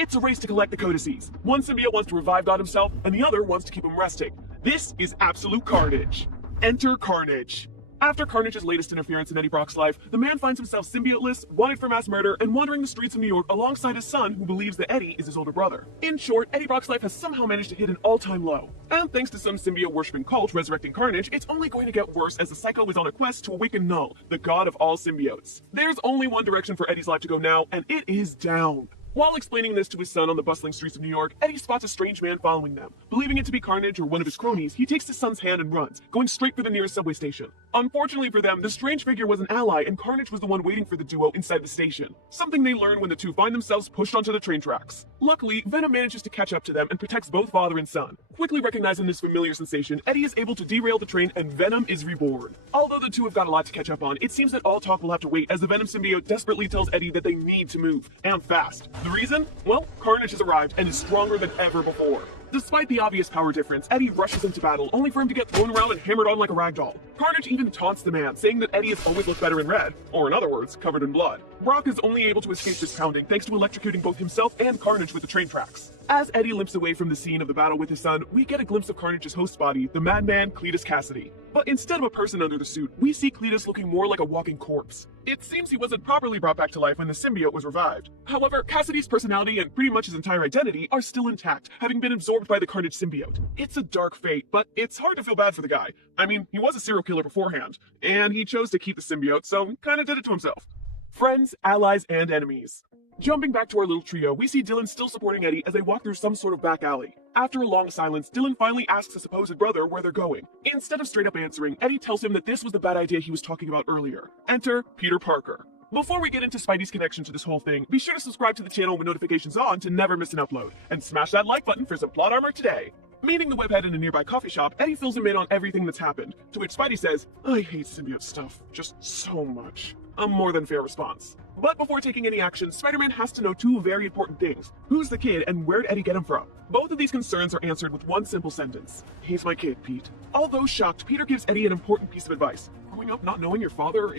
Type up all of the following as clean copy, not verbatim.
It's a race to collect the codices. One symbiote wants to revive God himself, and the other wants to keep him resting. This is absolute carnage. Enter Carnage. After Carnage's latest interference in Eddie Brock's life, the man finds himself symbioteless, wanted for mass murder, and wandering the streets of New York alongside his son, who believes that Eddie is his older brother. In short, Eddie Brock's life has somehow managed to hit an all-time low. And thanks to some symbiote-worshipping cult resurrecting Carnage, it's only going to get worse as the Psycho is on a quest to awaken Null, the god of all symbiotes. There's only one direction for Eddie's life to go now, and it is down. While explaining this to his son on the bustling streets of New York, Eddie spots a strange man following them. Believing it to be Carnage or one of his cronies, he takes his son's hand and runs, going straight for the nearest subway station. Unfortunately for them, the strange figure was an ally, and Carnage was the one waiting for the duo inside the station. Something they learn when the two find themselves pushed onto the train tracks. Luckily, Venom manages to catch up to them and protects both father and son. Quickly recognizing this familiar sensation, Eddie is able to derail the train and Venom is reborn. Although the two have got a lot to catch up on, it seems that all talk will have to wait as the Venom symbiote desperately tells Eddie that they need to move, and fast. The reason? Well, Carnage has arrived and is stronger than ever before. Despite the obvious power difference, Eddie rushes into battle, only for him to get thrown around and hammered on like a ragdoll. Carnage even taunts the man, saying that Eddie has always looked better in red, or in other words, covered in blood. Brock is only able to escape this pounding thanks to electrocuting both himself and Carnage with the train tracks. As Eddie limps away from the scene of the battle with his son, we get a glimpse of Carnage's host body, the madman Cletus Cassidy. But instead of a person under the suit, we see Cletus looking more like a walking corpse. It seems he wasn't properly brought back to life when the symbiote was revived. However, Cassidy's personality and pretty much his entire identity are still intact, having been absorbed by the Carnage symbiote. It's a dark fate, but it's hard to feel bad for the guy. I mean, he was a serial killer beforehand, and he chose to keep the symbiote, so kinda did it to himself. Friends, allies, and enemies. Jumping back to our little trio, we see Dylan still supporting Eddie as they walk through some sort of back alley. After a long silence, Dylan finally asks his supposed brother where they're going. Instead of straight up answering, Eddie tells him that this was the bad idea he was talking about earlier. Enter Peter Parker. Before we get into Spidey's connection to this whole thing, be sure to subscribe to the channel with notifications on to never miss an upload, and smash that like button for some plot armor today. Meeting the webhead in a nearby coffee shop, Eddie fills him in on everything that's happened, to which Spidey says, "I hate symbiote stuff, just so much." A more than fair response. But before taking any action, Spider-Man has to know two very important things. Who's the kid and where'd Eddie get him from? Both of these concerns are answered with one simple sentence. He's my kid, Pete. Although shocked, Peter gives Eddie an important piece of advice. Growing up not knowing your father,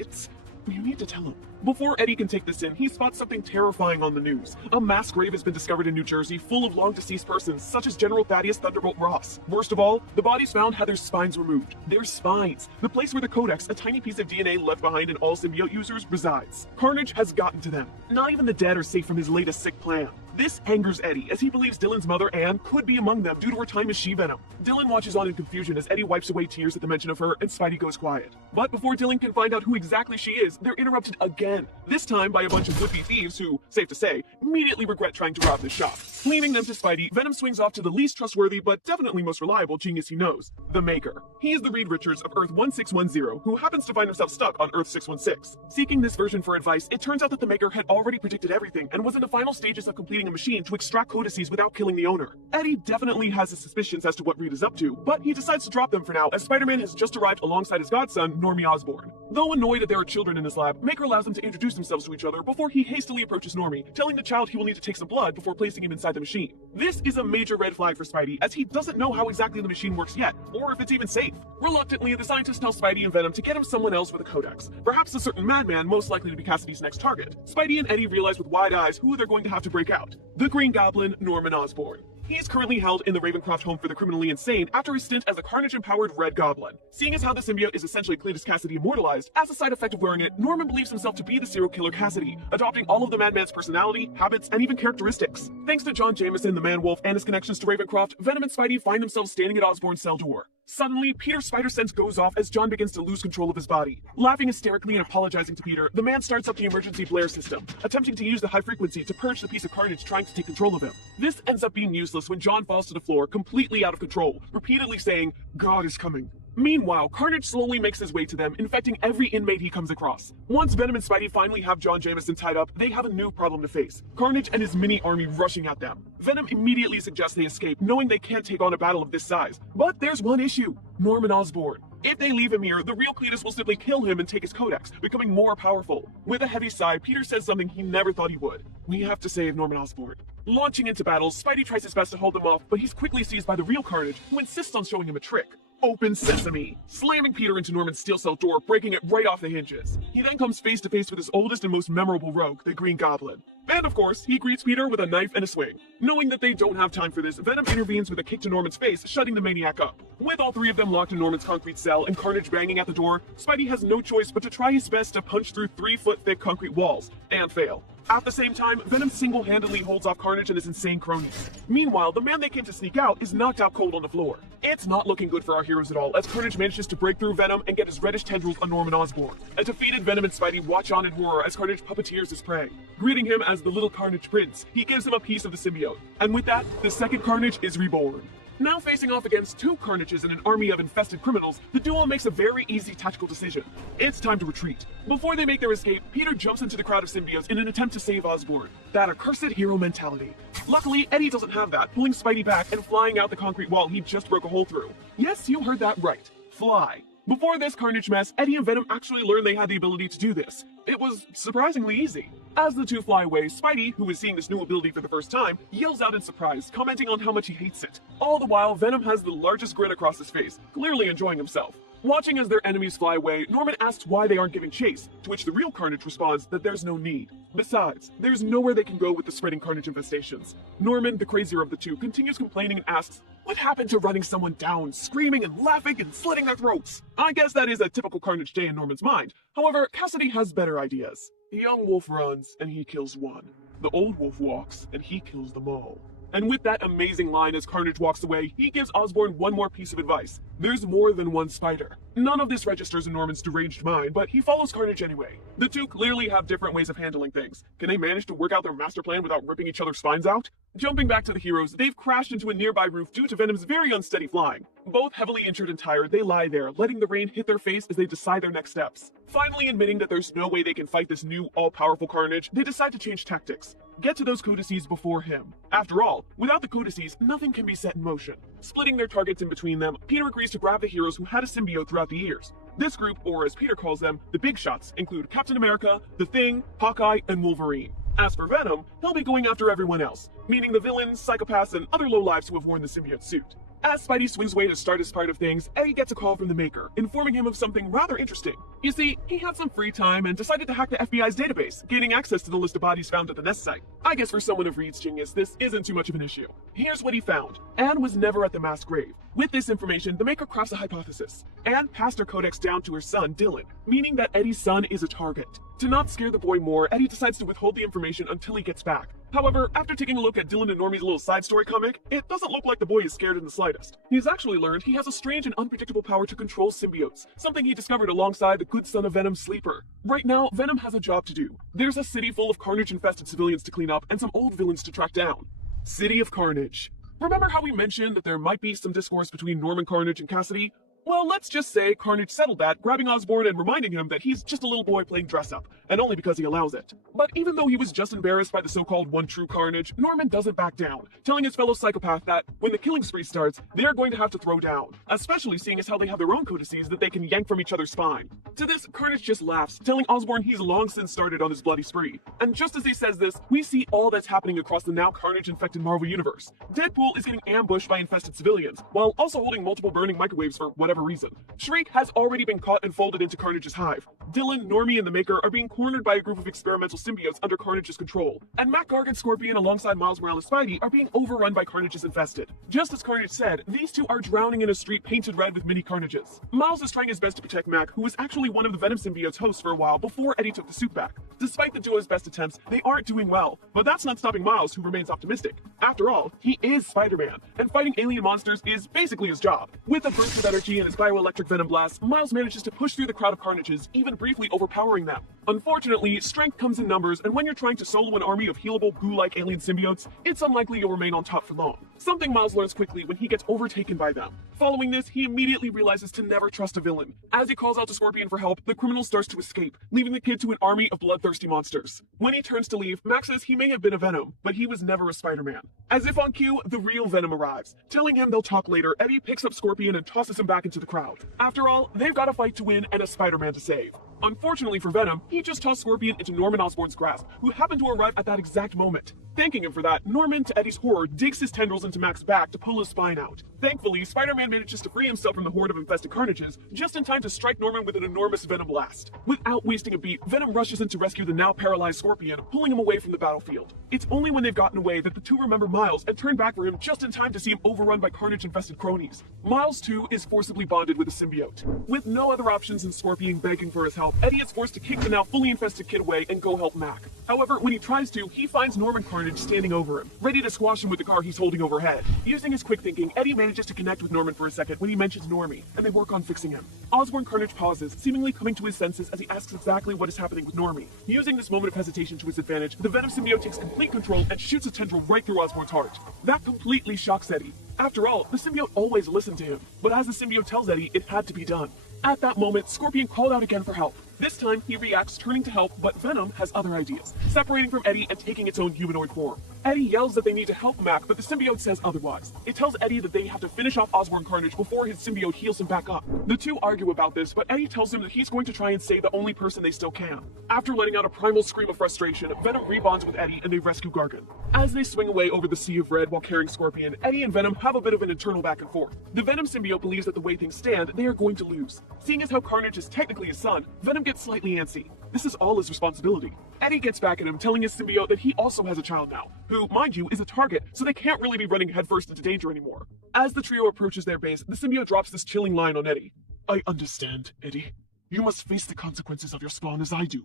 you need to tell him. Before Eddie can take this in, he spots something terrifying on the news. A mass grave has been discovered in New Jersey full of long-deceased persons, such as General Thaddeus Thunderbolt Ross. Worst of all, the bodies found had their spines removed. Their spines! The place where the Codex, a tiny piece of DNA left behind in all symbiote users, resides. Carnage has gotten to them. Not even the dead are safe from his latest sick plan. This angers Eddie, as he believes Dylan's mother, Anne, could be among them due to her time as She-Venom. Dylan watches on in confusion as Eddie wipes away tears at the mention of her, and Spidey goes quiet. But before Dylan can find out who exactly she is, they're interrupted again. This time by a bunch of would-be thieves who, safe to say, immediately regret trying to rob the shop. Leaving them to Spidey, Venom swings off to the least trustworthy but definitely most reliable genius he knows, the Maker. He is the Reed Richards of Earth 1610, who happens to find himself stuck on Earth 616. Seeking this version for advice, it turns out that the Maker had already predicted everything and was in the final stages of completing a machine to extract codices without killing the owner. Eddie definitely has his suspicions as to what Reed is up to, but he decides to drop them for now as Spider-Man has just arrived alongside his godson, Normie Osborn. Though annoyed that there are children in his lab, Maker allows them to introduce themselves to each other before he hastily approaches Normie, telling the child he will need to take some blood before placing him inside the machine. This is a major red flag for Spidey, as he doesn't know how exactly the machine works yet, or if it's even safe. Reluctantly, the scientists tell Spidey and Venom to get him someone else with a codex, perhaps a certain madman most likely to be Cassidy's next target. Spidey and Eddie realize with wide eyes who they're going to have to break out. The Green Goblin, Norman Osborn. He's currently held in the Ravencroft home for the criminally insane after his stint as a Carnage-empowered Red Goblin. Seeing as how the symbiote is essentially Cletus Cassidy immortalized, as a side effect of wearing it, Norman believes himself to be the serial killer Cassidy, adopting all of the madman's personality, habits, and even characteristics. Thanks to John Jameson, the Man-Wolf, and his connections to Ravencroft, Venom and Spidey find themselves standing at Osborn's cell door. Suddenly, Peter's spider sense goes off as John begins to lose control of his body. Laughing hysterically and apologizing to Peter, the man starts up the emergency blare system, attempting to use the high frequency to purge the piece of Carnage trying to take control of him. This ends up being useless when John falls to the floor, completely out of control, repeatedly saying, "God is coming." Meanwhile, Carnage slowly makes his way to them, infecting every inmate he comes across. Once Venom and Spidey finally have John Jameson tied up, they have a new problem to face. Carnage and his mini army rushing at them. Venom immediately suggests they escape, knowing they can't take on a battle of this size. But there's one issue: Norman Osborn. If they leave him here, the real Cletus will simply kill him and take his codex, becoming more powerful. With a heavy sigh, Peter says something he never thought he would. We have to save Norman Osborn. Launching into battle, Spidey tries his best to hold them off, but he's quickly seized by the real Carnage, who insists on showing him a trick. Open sesame, slamming Peter into Norman's steel cell door, breaking it right off the hinges. He then comes face to face with his oldest and most memorable rogue, the Green Goblin. And of course, he greets Peter with a knife and a swing. Knowing that they don't have time for this, Venom intervenes with a kick to Norman's face, shutting the maniac up. With all three of them locked in Norman's concrete cell and Carnage banging at the door, Spidey has no choice but to try his best to punch through 3-foot-thick concrete walls, and fail. At the same time, Venom single-handedly holds off Carnage and his insane cronies. Meanwhile, the man they came to sneak out is knocked out cold on the floor. It's not looking good for our heroes at all, as Carnage manages to break through Venom and get his reddish tendrils on Norman Osborn. A defeated Venom and Spidey watch on in horror as Carnage puppeteers his prey. Greeting him as the little Carnage Prince, he gives him a piece of the symbiote. And with that, the second Carnage is reborn. Now facing off against two Carnages and an army of infested criminals, the duo makes a very easy tactical decision. It's time to retreat. Before they make their escape, Peter jumps into the crowd of symbiotes in an attempt to save Osborn. That accursed hero mentality. Luckily, Eddie doesn't have that, pulling Spidey back and flying out the concrete wall he just broke a hole through. Yes, you heard that right. Fly. Before this Carnage mess, Eddie and Venom actually learned they had the ability to do this. It was surprisingly easy. As the two fly away, Spidey, who is seeing this new ability for the first time, yells out in surprise, commenting on how much he hates it. All the while, Venom has the largest grin across his face, clearly enjoying himself. Watching as their enemies fly away, Norman asks why they aren't giving chase, to which the real Carnage responds that there's no need. Besides, there's nowhere they can go with the spreading Carnage infestations. Norman, the crazier of the two, continues complaining and asks, what happened to running someone down, screaming and laughing and slitting their throats? I guess that is a typical Carnage day in Norman's mind. However, Cassidy has better ideas. The young wolf runs, and he kills one. The old wolf walks, and he kills them all. And with that amazing line as Carnage walks away, he gives Osborn one more piece of advice. There's more than one spider. None of this registers in Norman's deranged mind, but he follows Carnage anyway. The two clearly have different ways of handling things. Can they manage to work out their master plan without ripping each other's spines out? Jumping back to the heroes, they've crashed into a nearby roof due to Venom's very unsteady flying. Both heavily injured and tired, they lie there, letting the rain hit their face as they decide their next steps. Finally admitting that there's no way they can fight this new, all-powerful Carnage, they decide to change tactics. Get to those codices before him. After all, without the codices, nothing can be set in motion. Splitting their targets in between them, Peter agrees to grab the heroes who had a symbiote throughout the years. This group, or as Peter calls them, the big shots, include Captain America, The Thing, Hawkeye, and Wolverine. As for Venom, he'll be going after everyone else, meaning the villains, psychopaths, and other lowlifes who have worn the symbiote suit. As Spidey swings away to start his part of things, Eddie gets a call from the Maker, informing him of something rather interesting. You see, he had some free time and decided to hack the FBI's database, gaining access to the list of bodies found at the nest site. I guess for someone of Reed's genius, this isn't too much of an issue. Here's what he found. Anne was never at the mass grave. With this information, the Maker crafts a hypothesis. Anne passed her codex down to her son, Dylan, meaning that Eddie's son is a target. To not scare the boy more, Eddie decides to withhold the information until he gets back. However, after taking a look at Dylan and Normie's little side story comic, it doesn't look like the boy is scared in the slightest. He's actually learned he has a strange and unpredictable power to control symbiotes, something he discovered alongside the good son of Venom, Sleeper. Right now, Venom has a job to do. There's a city full of Carnage-infested civilians to clean up and some old villains to track down. City of Carnage. Remember how we mentioned that there might be some discourse between Norman Carnage and Cassidy? Well, let's just say Carnage settled that, grabbing Osborn and reminding him that he's just a little boy playing dress-up, and only because he allows it. But even though he was just embarrassed by the so-called one true Carnage, Norman doesn't back down, telling his fellow psychopath that, when the killing spree starts, they're going to have to throw down, especially seeing as how they have their own codices that they can yank from each other's spine. To this, Carnage just laughs, telling Osborn he's long since started on his bloody spree. And just as he says this, we see all that's happening across the now Carnage-infected Marvel Universe. Deadpool is getting ambushed by infested civilians, while also holding multiple burning microwaves for whatever reason. Shriek has already been caught and folded into Carnage's hive. Dylan, Normie, and the Maker are being cornered by a group of experimental symbiotes under Carnage's control. And Mac Garg and Scorpion alongside Miles Morales' Spidey are being overrun by Carnage's infested. Just as Carnage said, these two are drowning in a street painted red with mini Carnages. Miles is trying his best to protect Mac, who was actually one of the Venom symbiote's hosts for a while before Eddie took the suit back. Despite the duo's best attempts, they aren't doing well, but that's not stopping Miles, who remains optimistic. After all, he is Spider-Man, and fighting alien monsters is basically his job. With a burst of energy and his bioelectric venom blast, Miles manages to push through the crowd of Carnages, even briefly overpowering them. Unfortunately, strength comes in numbers, and when you're trying to solo an army of healable, goo-like alien symbiotes, it's unlikely you'll remain on top for long. Something Miles learns quickly when he gets overtaken by them. Following this, he immediately realizes to never trust a villain. As he calls out to Scorpion for help, the criminal starts to escape, leaving the kid to an army of bloodthirsty monsters. When he turns to leave, Max says he may have been a Venom, but he was never a Spider-Man. As if on cue, the real Venom arrives. Telling him they'll talk later, Eddie picks up Scorpion and tosses him back into the crowd. After all, they've got a fight to win and a Spider-Man to save. Unfortunately for Venom, he just tossed Scorpion into Norman Osborn's grasp, who happened to arrive at that exact moment. Thanking him for that, Norman, to Eddie's horror, digs his tendrils into Mac's back to pull his spine out. Thankfully, Spider-Man manages to free himself from the horde of infested Carnages, just in time to strike Norman with an enormous Venom blast. Without wasting a beat, Venom rushes in to rescue the now paralyzed Scorpion, pulling him away from the battlefield. It's only when they've gotten away that the two remember Miles and turn back for him just in time to see him overrun by Carnage-infested cronies. Miles, too, is forcibly bonded with a symbiote. With no other options than Scorpion begging for his help, Eddie is forced to kick the now fully infested kid away and go help Mac. However, when he tries to, he finds Norman Carnage standing over him, ready to squash him with the car he's holding overhead. Using his quick thinking, Eddie manages to connect with Norman for a second when he mentions Normie, and they work on fixing him. Osborn Carnage pauses, seemingly coming to his senses as he asks exactly what is happening with Normie. Using this moment of hesitation to his advantage, the Venom symbiote takes complete control and shoots a tendril right through Osborn's heart. That completely shocks Eddie. After all, the symbiote always listened to him, but as the symbiote tells Eddie, it had to be done. At that moment, Scorpion called out again for help. This time, he reacts, turning to help, but Venom has other ideas, separating from Eddie and taking its own humanoid form. Eddie yells that they need to help Mac, but the symbiote says otherwise. It tells Eddie that they have to finish off Osborn Carnage before his symbiote heals him back up. The two argue about this, but Eddie tells him that he's going to try and save the only person they still can. After letting out a primal scream of frustration, Venom rebonds with Eddie and they rescue Gargan. As they swing away over the Sea of Red while carrying Scorpion, Eddie and Venom have a bit of an internal back and forth. The Venom symbiote believes that the way things stand, they are going to lose. Seeing as how Carnage is technically his son, Venom gets slightly antsy. This is all his responsibility. Eddie gets back at him, telling his symbiote that he also has a child now, who, mind you, is a target, so they can't really be running headfirst into danger anymore. As the trio approaches their base, the symbiote drops this chilling line on Eddie. I understand, Eddie. You must face the consequences of your spawn as I do.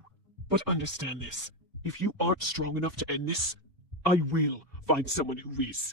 But understand this. If you aren't strong enough to end this, I will find someone who is.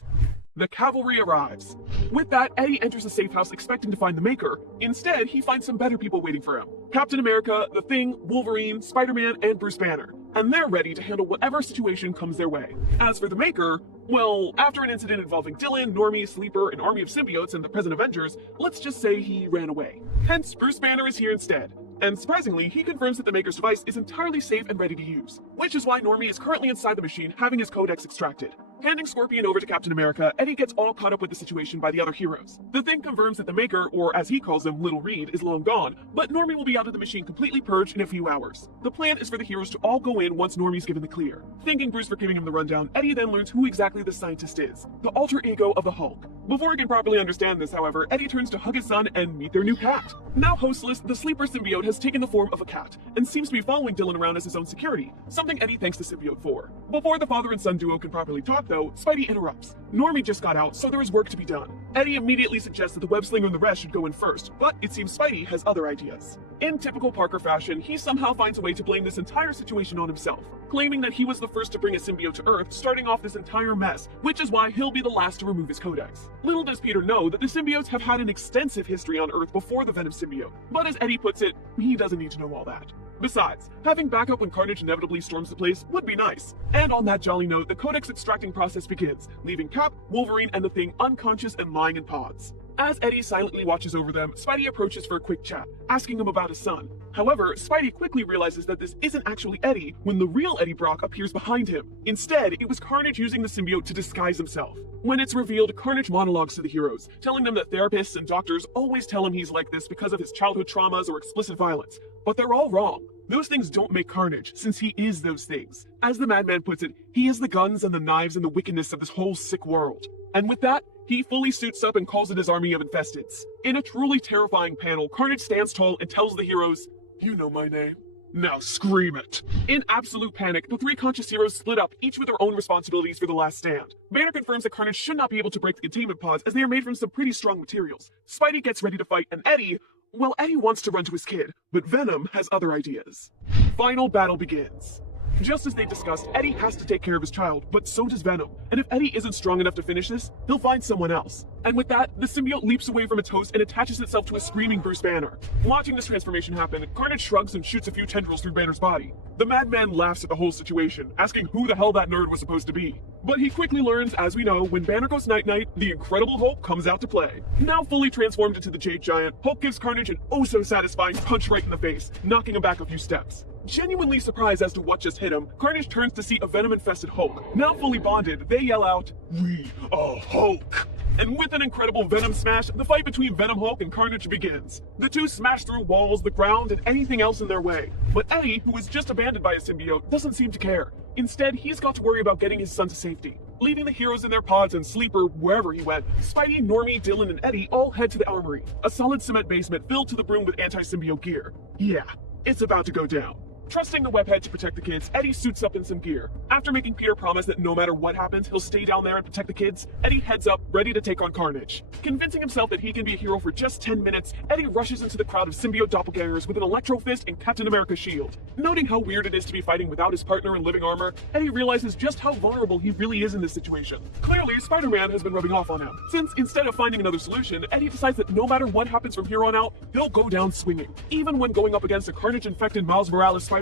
The cavalry arrives. With that, Eddie enters the safe house expecting to find the Maker. Instead, he finds some better people waiting for him. Captain America, The Thing, Wolverine, Spider-Man, and Bruce Banner. And they're ready to handle whatever situation comes their way. As for the Maker, well, after an incident involving Dylan, Normie, Sleeper, an army of symbiotes, and the present Avengers, let's just say he ran away. Hence, Bruce Banner is here instead. And surprisingly, he confirms that the Maker's device is entirely safe and ready to use, which is why Normie is currently inside the machine having his codex extracted. Handing Scorpion over to Captain America, Eddie gets all caught up with the situation by the other heroes. The Thing confirms that the Maker, or as he calls him, Little Reed, is long gone, but Normie will be out of the machine completely purged in a few hours. The plan is for the heroes to all go in once Normie's given the clear. Thanking Bruce for giving him the rundown, Eddie then learns who exactly the scientist is, the alter ego of the Hulk. Before he can properly understand this, however, Eddie turns to hug his son and meet their new cat. Now hostless, the Sleeper symbiote has taken the form of a cat, and seems to be following Dylan around as his own security, something Eddie thanks the symbiote for. Before the father and son duo can properly talk though, Spidey interrupts. Normie just got out, so there is work to be done. Eddie immediately suggests that the web-slinger and the rest should go in first, but it seems Spidey has other ideas. In typical Parker fashion, he somehow finds a way to blame this entire situation on himself, claiming that he was the first to bring a symbiote to Earth, starting off this entire mess, which is why he'll be the last to remove his codex. Little does Peter know that the symbiotes have had an extensive history on Earth before the Venom symbiote, but as Eddie puts it, he doesn't need to know all that. Besides, having backup when Carnage inevitably storms the place would be nice. And on that jolly note, the codex extracting process begins, leaving Cap, Wolverine, and the Thing unconscious and lying in pods. As Eddie silently watches over them, Spidey approaches for a quick chat, asking him about his son. However, Spidey quickly realizes that this isn't actually Eddie when the real Eddie Brock appears behind him. Instead, it was Carnage using the symbiote to disguise himself. When it's revealed, Carnage monologues to the heroes, telling them that therapists and doctors always tell him he's like this because of his childhood traumas or explicit violence. But they're all wrong. Those things don't make Carnage, since he is those things. As the Madman puts it, he is the guns and the knives and the wickedness of this whole sick world. And with that, he fully suits up and calls it his army of infesteds. In a truly terrifying panel, Carnage stands tall and tells the heroes, "You know my name. Now scream it." In absolute panic, the three conscious heroes split up, each with their own responsibilities for the last stand. Banner confirms that Carnage should not be able to break the containment pods as they are made from some pretty strong materials. Spidey gets ready to fight, and Eddie wants to run to his kid, but Venom has other ideas. Final battle begins. Just as they discussed, Eddie has to take care of his child, but so does Venom. And if Eddie isn't strong enough to finish this, he'll find someone else. And with that, the symbiote leaps away from its host and attaches itself to a screaming Bruce Banner. Watching this transformation happen, Carnage shrugs and shoots a few tendrils through Banner's body. The Madman laughs at the whole situation, asking who the hell that nerd was supposed to be. But he quickly learns, as we know, when Banner goes night-night, the Incredible Hulk comes out to play. Now fully transformed into the Jade Giant, Hulk gives Carnage an oh-so-satisfying punch right in the face, knocking him back a few steps. Genuinely surprised as to what just hit him, Carnage turns to see a Venom-infested Hulk. Now fully bonded, they yell out, "We are Hulk!" And with an incredible Venom smash, the fight between Venom Hulk and Carnage begins. The two smash through walls, the ground, and anything else in their way. But Eddie, who was just abandoned by his symbiote, doesn't seem to care. Instead, he's got to worry about getting his son to safety. Leaving the heroes in their pods and Sleeper wherever he went, Spidey, Normie, Dylan, and Eddie all head to the armory, a solid cement basement filled to the brim with anti-symbiote gear. Yeah, it's about to go down. Trusting the webhead to protect the kids, Eddie suits up in some gear. After making Peter promise that no matter what happens, he'll stay down there and protect the kids, Eddie heads up, ready to take on Carnage. Convincing himself that he can be a hero for just 10 minutes, Eddie rushes into the crowd of symbiote doppelgangers with an Electro Fist and Captain America's shield. Noting how weird it is to be fighting without his partner in living armor, Eddie realizes just how vulnerable he really is in this situation. Clearly, Spider-Man has been rubbing off on him, since instead of finding another solution, Eddie decides that no matter what happens from here on out, he'll go down swinging, even when going up against a Carnage-infected Miles Morales Spider-Man.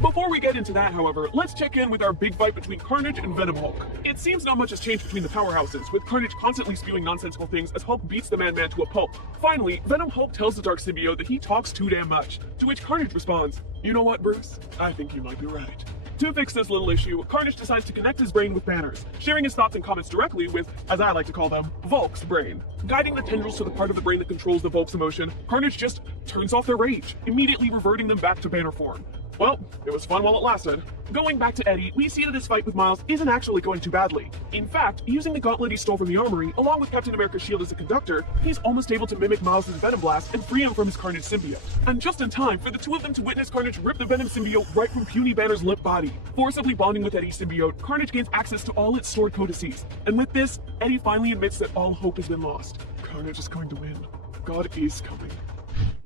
Before we get into that, however, let's check in with our big fight between Carnage and Venom Hulk. It seems not much has changed between the powerhouses, with Carnage constantly spewing nonsensical things as Hulk beats the Man-Man to a pulp. Finally, Venom Hulk tells the Dark Symbiote that he talks too damn much, to which Carnage responds, "You know what, Bruce? I think you might be right." To fix this little issue, Carnage decides to connect his brain with Banner's, sharing his thoughts and comments directly with, as I like to call them, Volk's brain. Guiding the tendrils to the part of the brain that controls the Volk's emotion, Carnage just turns off their rage, immediately reverting them back to Banner form. Well, it was fun while it lasted. Going back to Eddie, we see that his fight with Miles isn't actually going too badly. In fact, using the gauntlet he stole from the armory, along with Captain America's shield as a conductor, he's almost able to mimic Miles' Venom Blast and free him from his Carnage symbiote. And just in time for the two of them to witness Carnage rip the Venom symbiote right from puny Banner's limp body. Forcibly bonding with Eddie's symbiote, Carnage gains access to all its stored codices. And with this, Eddie finally admits that all hope has been lost. Carnage is going to win. God is coming.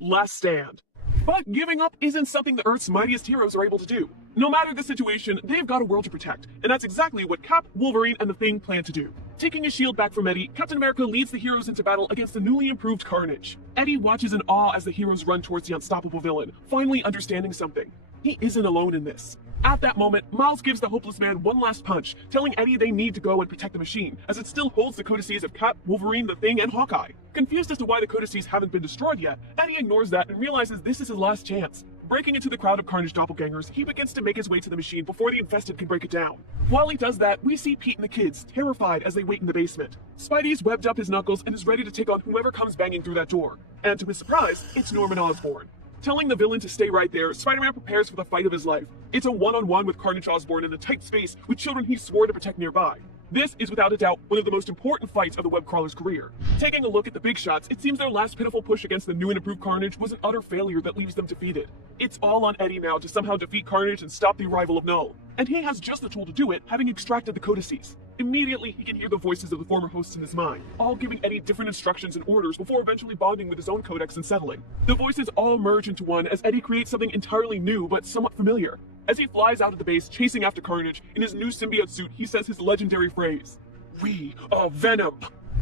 Last stand. But giving up isn't something the Earth's mightiest heroes are able to do. No matter the situation, they've got a world to protect, and that's exactly what Cap, Wolverine, and the Thing plan to do. Taking his shield back from Eddie, Captain America leads the heroes into battle against the newly improved Carnage. Eddie watches in awe as the heroes run towards the unstoppable villain, finally understanding something. He isn't alone in this. At that moment, Miles gives the hopeless man one last punch, telling Eddie they need to go and protect the machine, as it still holds the codices of Cap, Wolverine, the Thing, and Hawkeye. Confused as to why the codices haven't been destroyed yet, Eddie ignores that and realizes this is his last chance. Breaking into the crowd of Carnage doppelgangers, he begins to make his way to the machine before the infested can break it down. While he does that, we see Pete and the kids, terrified as they wait in the basement. Spidey's webbed up his knuckles and is ready to take on whoever comes banging through that door. And to his surprise, it's Norman Osborn. Telling the villain to stay right there, Spider-Man prepares for the fight of his life. It's a one-on-one with Carnage Osborn in a tight space with children he swore to protect nearby. This is without a doubt one of the most important fights of the web crawler's career. Taking a look at the big shots, it seems their last pitiful push against the new and improved Carnage was an utter failure that leaves them defeated. It's all on Eddie now to somehow defeat Carnage and stop the arrival of Null. And he has just the tool to do it, having extracted the codices. Immediately, he can hear the voices of the former hosts in his mind, all giving Eddie different instructions and orders before eventually bonding with his own codex and settling. The voices all merge into one as Eddie creates something entirely new but somewhat familiar. As he flies out of the base, chasing after Carnage, in his new symbiote suit, he says his legendary phrase, "We are Venom."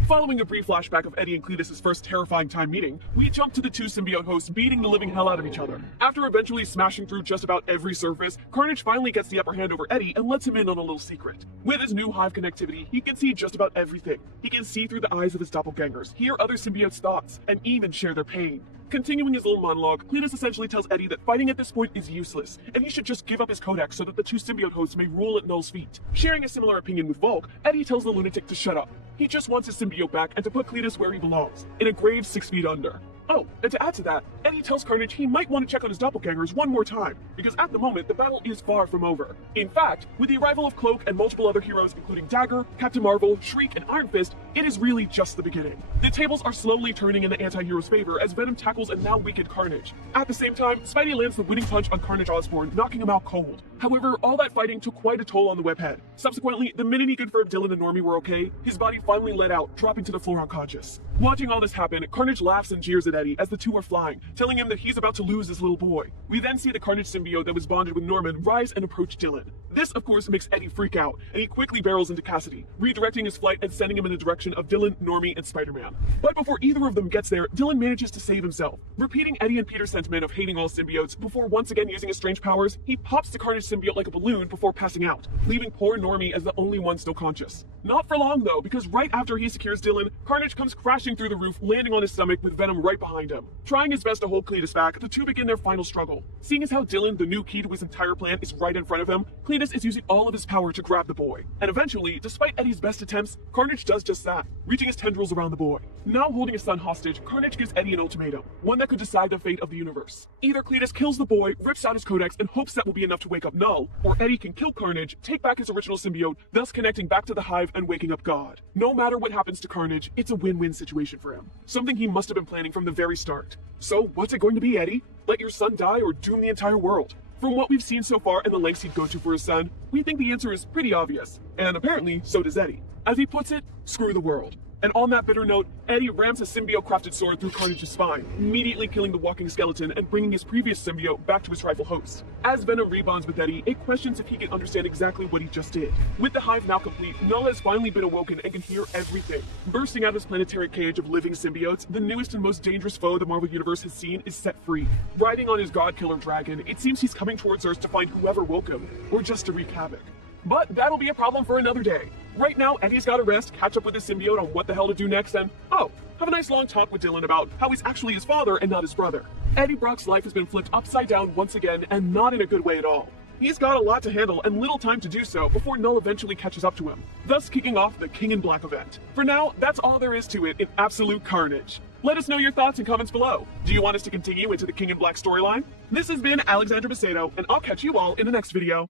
Following a brief flashback of Eddie and Cletus' first terrifying time meeting, we jump to the two symbiote hosts beating the living hell out of each other. After eventually smashing through just about every surface, Carnage finally gets the upper hand over Eddie and lets him in on a little secret. With his new hive connectivity, he can see just about everything. He can see through the eyes of his doppelgangers, hear other symbiotes' thoughts, and even share their pain. Continuing his little monologue, Cletus essentially tells Eddie that fighting at this point is useless, and he should just give up his codex so that the two symbiote hosts may rule at Null's feet. Sharing a similar opinion with Volk, Eddie tells the lunatic to shut up. He just wants his symbiote back and to put Cletus where he belongs, in a grave 6 feet under. Oh, and to add to that, Eddie tells Carnage he might want to check on his doppelgangers one more time, because at the moment, the battle is far from over. In fact, with the arrival of Cloak and multiple other heroes including Dagger, Captain Marvel, Shriek, and Iron Fist, it is really just the beginning. The tables are slowly turning in the anti-hero's favor as Venom tackles a now weakened Carnage. At the same time, Spidey lands the winning punch on Carnage Osborn, knocking him out cold. However, all that fighting took quite a toll on the webhead. Subsequently, the minute he confirmed Dylan and Normie were okay, his body finally let out, dropping to the floor unconscious. Watching all this happen, Carnage laughs and jeers at Eddie as the two are flying, telling him that he's about to lose his little boy. We then see the Carnage symbiote that was bonded with Norman rise and approach Dylan. This, of course, makes Eddie freak out, and he quickly barrels into Cassidy, redirecting his flight and sending him in the direction of Dylan, Normie, and Spider-Man. But before either of them gets there, Dylan manages to save himself. Repeating Eddie and Peter's sentiment of hating all symbiotes, before once again using his strange powers, he pops the Carnage symbiote like a balloon before passing out, leaving poor Normie as the only one still conscious. Not for long though, because right after he secures Dylan, Carnage comes crashing through the roof, landing on his stomach with Venom right behind him. Trying his best to hold Cletus back, the two begin their final struggle. Seeing as how Dylan, the new key to his entire plan, is right in front of him, Cletus is using all of his power to grab the boy. And eventually, despite Eddie's best attempts, Carnage does just that, reaching his tendrils around the boy. Now holding his son hostage, Carnage gives Eddie an ultimatum, one that could decide the fate of the universe. Either Cletus kills the boy, rips out his codex, and hopes that will be enough to wake up Null, or Eddie can kill Carnage, take back his original symbiote, thus connecting back to the Hive and waking up God. No matter what happens to Carnage, it's a win-win situation for him. Something he must have been planning from the very start. So, what's it going to be, Eddie? Let your son die or doom the entire world? From what we've seen so far and the lengths he'd go to for his son, we think the answer is pretty obvious. And apparently, so does Eddie. As he puts it, screw the world. And on that bitter note, Eddie rams a symbiote-crafted sword through Carnage's spine, immediately killing the walking skeleton and bringing his previous symbiote back to his rightful host. As Venom rebonds with Eddie, it questions if he can understand exactly what he just did. With the Hive now complete, Null has finally been awoken and can hear everything. Bursting out of his planetary cage of living symbiotes, the newest and most dangerous foe the Marvel Universe has seen is set free. Riding on his god-killer dragon, it seems he's coming towards Earth to find whoever woke him, or just to wreak havoc. But that'll be a problem for another day. Right now, Eddie's gotta rest, catch up with his symbiote on what the hell to do next, and have a nice long talk with Dylan about how he's actually his father and not his brother. Eddie Brock's life has been flipped upside down once again, and not in a good way at all. He's got a lot to handle and little time to do so before Null eventually catches up to him, thus kicking off the King in Black event. For now, that's all there is to it in absolute carnage. Let us know your thoughts and comments below. Do you want us to continue into the King in Black storyline? This has been Alexandra Macedo, and I'll catch you all in the next video.